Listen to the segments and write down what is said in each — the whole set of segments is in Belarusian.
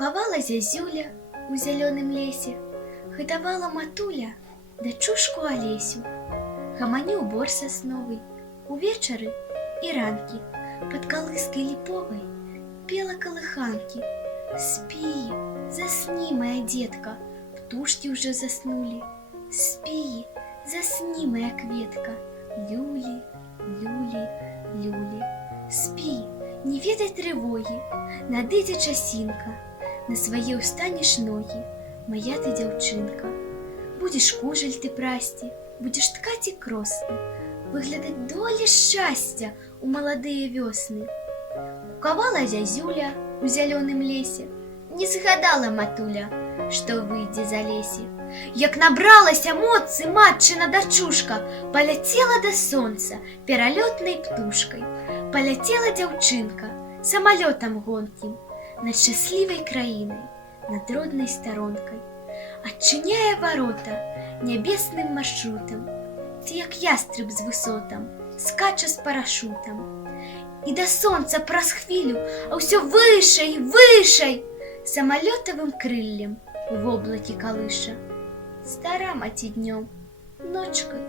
Кукавала зязюля у зялёным лесе, гатавала матуля дачушку Алесю. Гаманіў бор сасновы увечары і ранкі, пад калыскай ліповай пела калыханкі. Спі, засні, моя детка, птушкі ўжо заснулі. Спі, засні, моя кветка, люлі, люлі, люлі. Спі, не ведай трывогі, надыдзе часінка, на свае ўстанеш ногі, моя ты дзяўчынка. Будзеш кужель ты прасці, будзеш ткаць і кросны, выглядаць долі шчасця у маладыя вёсны. Кукавала зязюля у зялёным лесе, не згадала матуля, што выйдзе за лесе. Як набралася моцы матчына дачушка, паляцела да сонца пералётнай птушкай. Паляцела дзяўчынка самалётам гонкім над шчаслівай краінай, над роднай старонкай. Адчыняе варота нябесным маршрутам, ты як ястрыб з высотам, скача з парашутам. І да сонца праз хвілю, а ўсё вышэй, вышэй, самалётавым крыллем в облаке калыша. Стара маці днём, ночкай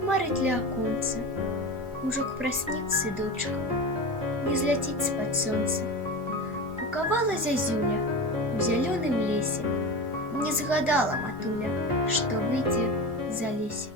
марыць ля аконца. Ужо праснецца дочка, не зляціць з-пад сонца. Кукавала зязюля у зялёным лесе, не згадала матуля, што выйдзе за лесе.